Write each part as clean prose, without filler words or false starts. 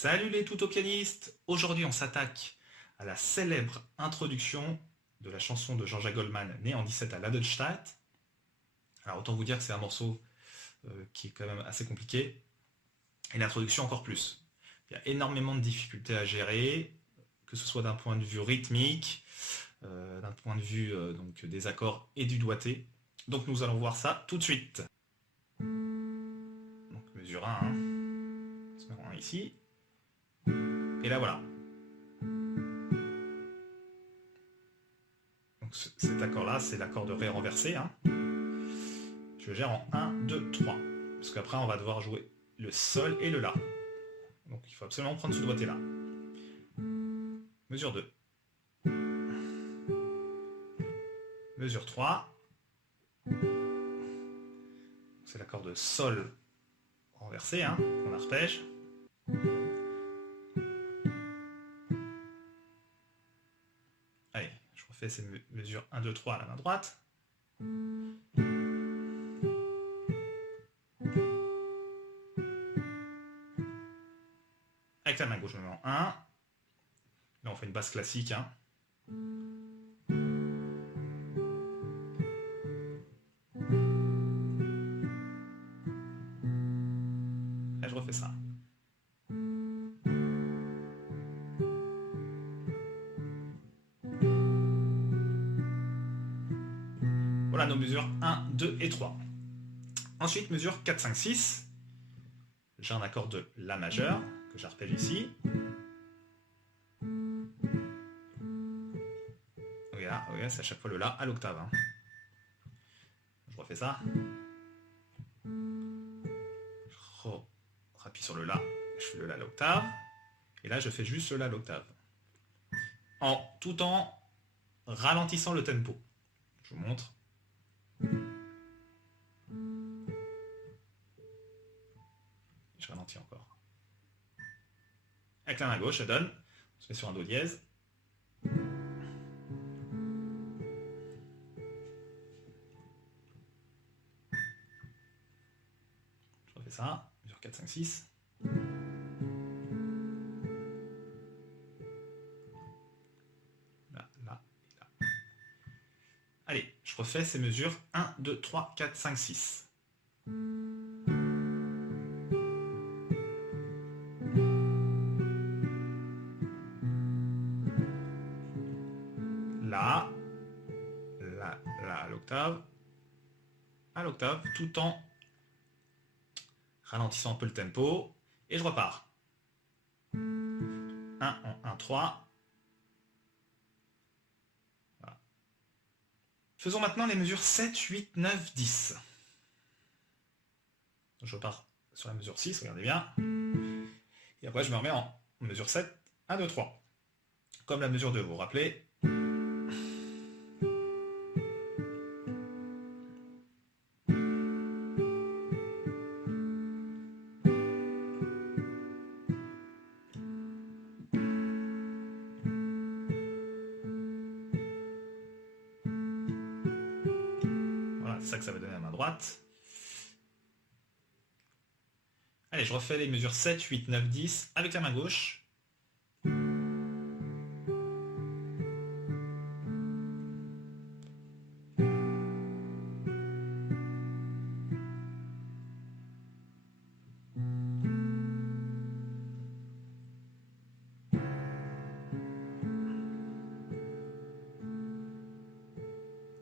Salut les tuto-pianistes! Aujourd'hui on s'attaque à la célèbre introduction de la chanson de Jean-Jacques Goldman, né en 17 à Ladenstadt. Alors autant vous dire que c'est un morceau qui est quand même assez compliqué, et l'introduction encore plus. Il y a énormément de difficultés à gérer, que ce soit d'un point de vue rythmique, d'un point de vue donc des accords et du doigté. Donc nous allons voir ça tout de suite. Donc mesure 1, hein. On se met en 1 ici. Et là voilà. Donc cet accord-là, c'est l'accord de Ré renversé. Hein. Je gère en 1, 2, 3. Parce qu'après, on va devoir jouer le Sol et le La. Donc il faut absolument prendre ce doigté-là. Mesure 2. Mesure 3. C'est l'accord de Sol renversé, hein, on arpège. Allez, je refais ces mesures 1, 2, 3 à la main droite. Avec la main gauche, je me mets en 1. Là, on fait une basse classique. Hein. Et je refais ça. Voilà nos mesures 1, 2 et 3. Ensuite, mesure 4, 5, 6. J'ai un accord de La majeur que j'arpège ici. Regarde, c'est à chaque fois le La à l'octave. Hein. Je refais ça. Je rappuie sur le La, je fais le La à l'octave. Et là, je fais juste le La à l'octave. Tout en ralentissant le tempo. Je vous montre. Je ralentis encore. Avec la main gauche, ça donne. On se met sur un Do dièse. Je refais ça. Mesure 4, 5, 6. Là, là et là. Allez, je refais ces mesures 1, 2, 3, 4, 5, 6. Là, là, là, à l'octave, tout en ralentissant un peu le tempo, et je repars. 1 en 1, 3. Voilà. Faisons maintenant les mesures 7, 8, 9, 10. Je repars sur la mesure 6, regardez bien. Et après, je me remets en mesure 7, 1, 2, 3. Comme la mesure 2, vous vous rappelez. Voilà, c'est ça que ça va donner à main droite. Allez, je refais les mesures 7, 8, 9, 10 avec la main gauche.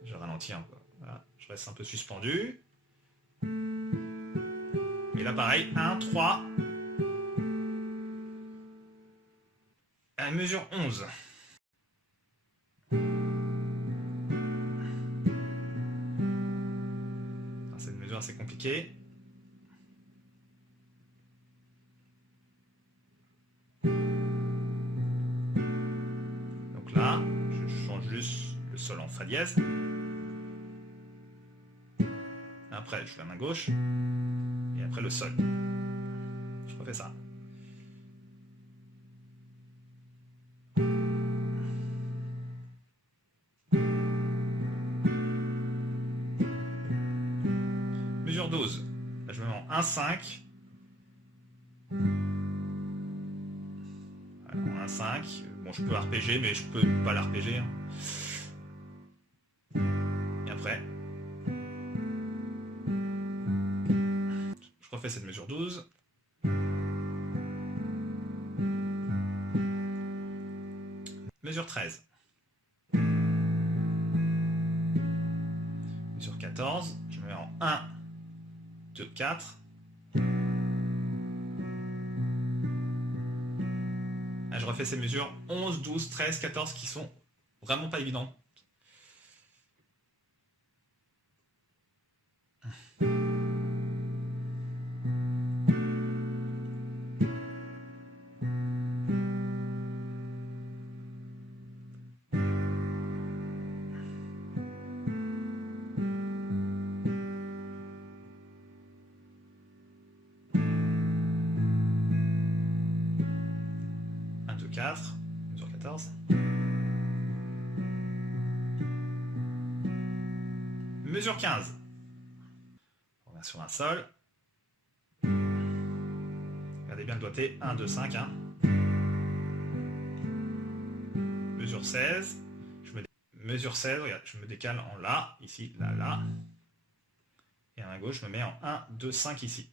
Je ralentis un peu. Voilà, je reste un peu suspendu. Et là, pareil, 1, 3. À mesure 11. C'est une mesure assez compliquée. Donc là, je change juste le Sol en Fa dièse. Après, je fais la main gauche. Et après le Sol. Je refais ça. Mesure 12. Là, je me mets en 1, 5. en 1,5. Bon, je peux l'arpéger, mais je peux pas l'arpéger. Hein. Et après, je refais cette mesure 12. Mesure 13. Mesure 14. Je me mets en 1, 2, 4. Je refais ces mesures 11, 12, 13, 14 qui sont vraiment pas évidentes. Mesure 14. Mesure 15. On revient sur un sol. Regardez bien le doigté. 1, 2, 5. Hein. Mesure 16. Mesure 16, regarde, je me décale en La, ici, là, là. Et à ma gauche, je me mets en 1, 2, 5 ici.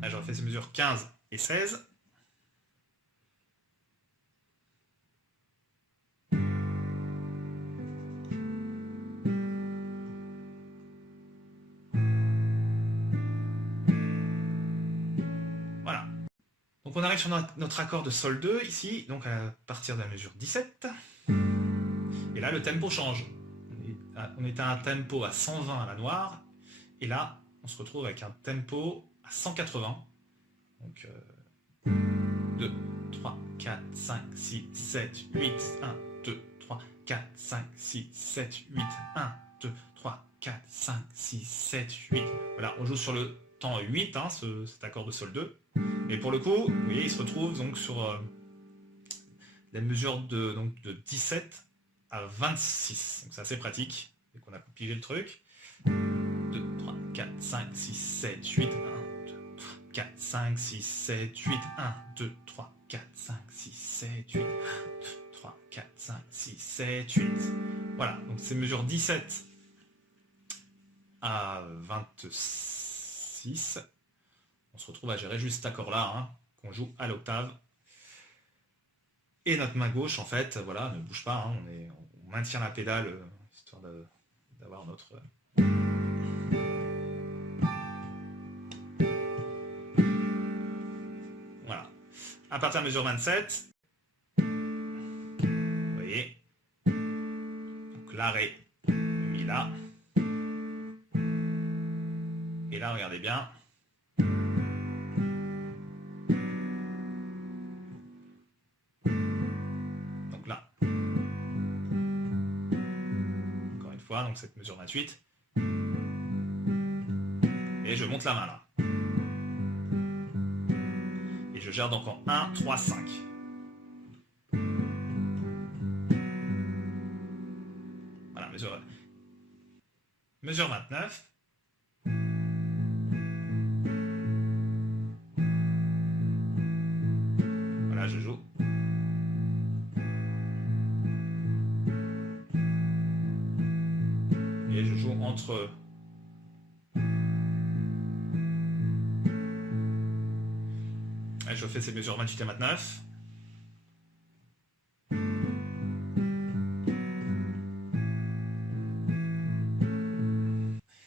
Là, je refais ces mesures 15 et 16. Voilà. Donc on arrive sur notre accord de sol 2 ici, donc à partir de la mesure 17. Et là, le tempo change. On est à un tempo à 120 à la noire. Et là, on se retrouve avec un tempo à 180. Donc 2, 3, 4, 5, 6, 7, 8, 1, 2, 3, 4, 5, 6, 7, 8, 1, 2, 3, 4, 5, 6, 7, 8. Voilà, on joue sur le temps 8, hein, cet accord de sol 2. Et pour le coup, vous voyez, il se retrouve donc sur la mesure de 17 à 26. Donc c'est assez pratique. Dès qu'on a pigé le truc. 2, 3, 4, 5, 6, 7, 8, 1, 2, 3, 4, 5, 6, 7, 8, 1, 2, 3, 4, 5, 6, 7, 8, 1, 2, 3, 4, 5, 6, 7, 8. Voilà, donc c'est mesure 17 à 26. On se retrouve à gérer juste cet accord-là, hein, qu'on joue à l'octave. Et notre main gauche, en fait, voilà, ne bouge pas, hein, on maintient la pédale, histoire d'avoir notre... Voilà. À partir de mesure 27, vous voyez, donc la Ré, Mi, La. Et là, regardez bien. Donc là. Encore une fois, donc cette mesure 28. Et je monte la main là. Et je gère donc en 1, 3, 5. Voilà, mesure 29. Voilà, je joue. Et je joue entre... Et je fais ces mesures 28 et 29.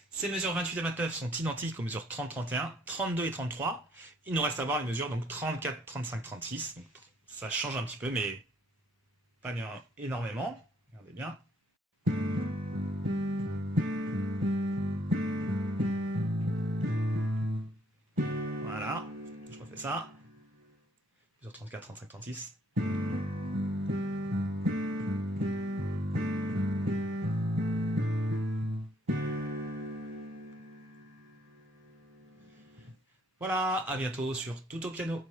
Ces mesures 28 et 29 sont identiques aux mesures 30, 31, 32 et 33. Il nous reste à voir les mesures donc 34, 35, 36. Donc, ça change un petit peu, mais pas bien énormément. Regardez bien. Voilà, je refais ça. Mesure 34, 35, 36. Voilà, à bientôt sur Tout au piano.